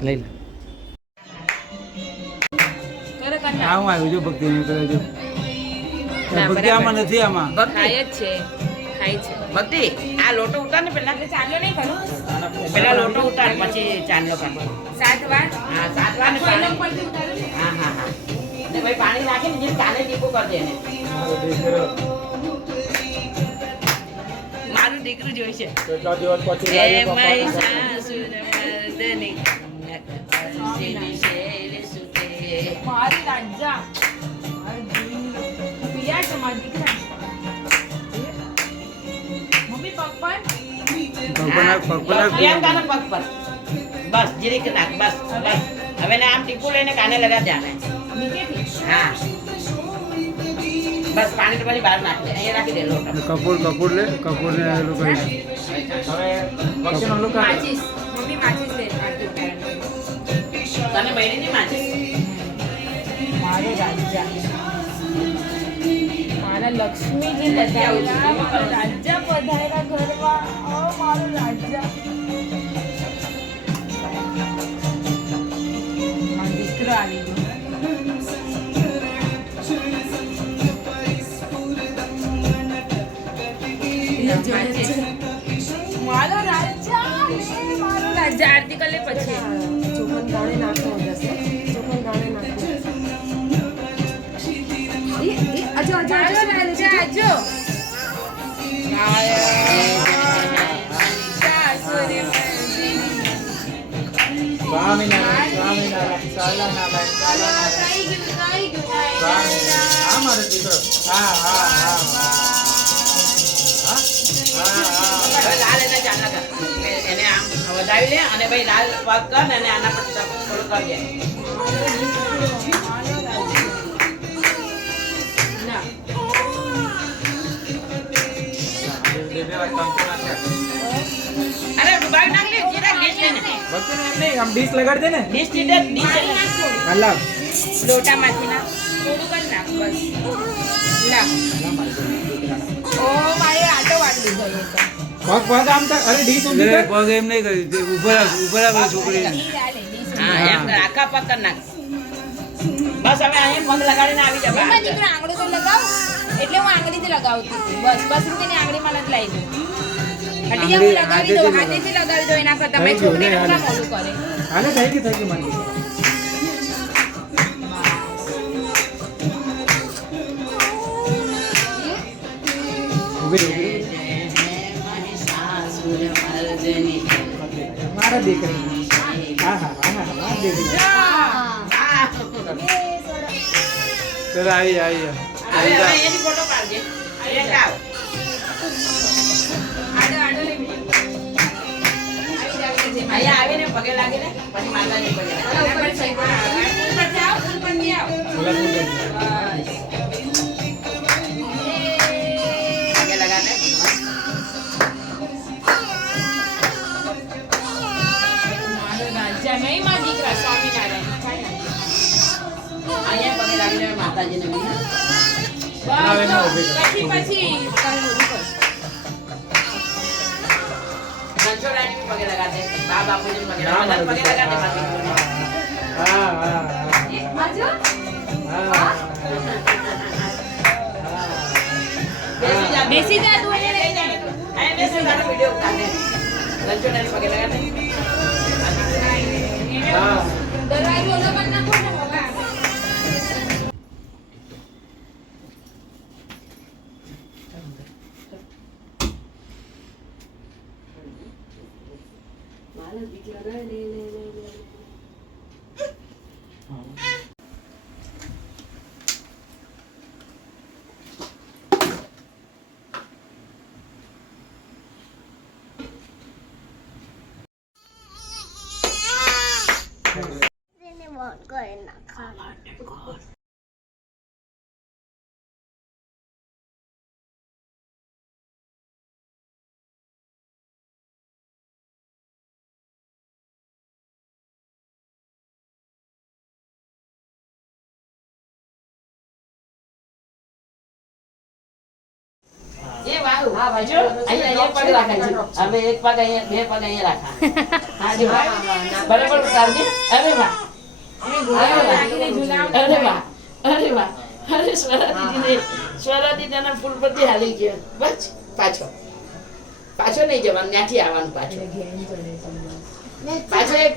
લઈ લે. આવું આવ્યું જો ભક્તિ નહીં કરે જો. ભક્તિ આમાં નથી આમાં. ખાય જ છે. ખાય છે. ભક્તિ આ લોટો ઉતાર ને પેલા ચાંદલો નહીં કરો. પેલા લોટો ઉતાર પછી ચાંદલો કરો. 7 વાર. હા 7 વાર ને પાણી પરથી ઉતારો. હા હા હા. ને ભાઈ પાણી નાખીને જે ચાલે ટીપો કરી દે ને. મારું દીકરું જોઈશે. કેટલા દિવસ પછી એ મારી સાસુ મર્દની મારી રાજા પિયા છે મારી દીકરા મમ્મી પગ પર બસ જીરીક નાખ બસ બસ હવે ને આમ ટીપું લઈને કાને લગા જાને હા બસ પાણી તો પછી બહાર નાખ દે અહીંયા રાખી દે લોટ કપૂર લે કપૂર ને લોકો હવે વચ્ચેનો લોકો માચીસ મમ્મી માચીસ લે તને બહેરીની માચીસ મારો રાજા મારા લક્ષ્મીજી પધાર્યા મારો રાજા પધાર્યા ઘરમાં ઓ મારો રાજા મારો દીકરો આવી ગયો મારો રાજા આરતી કરી લે પછી ચોખન ગાણે નાખો જશે ચોખન ગાણે નાખો આજો એને આમ વધાવી લે અને ભાઈ લાલ પગ કર અને આના પર થોડું કરી દે અરે ભાઈ નાખ લે જીરા ડીશ લેને વચ્ચે એમ નહીં આમ ડીશ લગાડ દે ને ડીશ હલા લોટામાંથી ના થોડું કર નાખ બસ લા ઓ મારે આટો વાટ લીધો એ તો પગ આમ તક અરે ડીશ ઊંધી કર પગ એમ નહીં કરી ઉપર આવે છોકરી હા એમ આખા પગ કર નાખ બસ હવે અહીંયા પગ લગાડીને આવી જા બહાર દીકરો આંગળી તો લગાવ એટલે હું આંગળીથી લગાવતી હતી બસ રૂપિયાની આંગળીમાં નથી લાવી દઉં હટી લગાવી દો હાથેથી લગાવી દો એના કરતા મેં છોકરીને પૂરા મોલું કરે હાલે થઈ ગયું મને મારા દીકરી હા દીકરી ચલો આવી એની ફોટો પાડજે આવ અહીંયા આવીને પગે લાગીને પછી માતાજી પગે પગે લગાને નહીં માં દીકરા સ્વામિનારાયણ અહીંયા પગે લાગીને માતાજીને પછી કંચોરાની પગે લગાડે બા બાપુજી પગે લગાડે પગે લગાડે આજો બેસી જા તું એને લઈ જા આ બેસી જા વિડિયો ઉતારે કંચોરાની પગે લગાડે દરવાજો લગાડ નાખો ને હોગા મારા દીકરા લે એ વાવ આવું હા, ભાઈ. જો અહીંયા પગ રાખે છે હવે એક પગ અહીંયા બે પગ અહીંયા રાખા હા જો બરાબર ઉતારજે અરે વાહ નાખીને ઝુલાવ. અરે વાહ અરે વાહ અરે સ્વરા દીદીના ફૂલ પરથી હાલી ગયો બસ પાછો નહીં જવાનું ત્યાંથી આવવાનું પાછો પાછો એક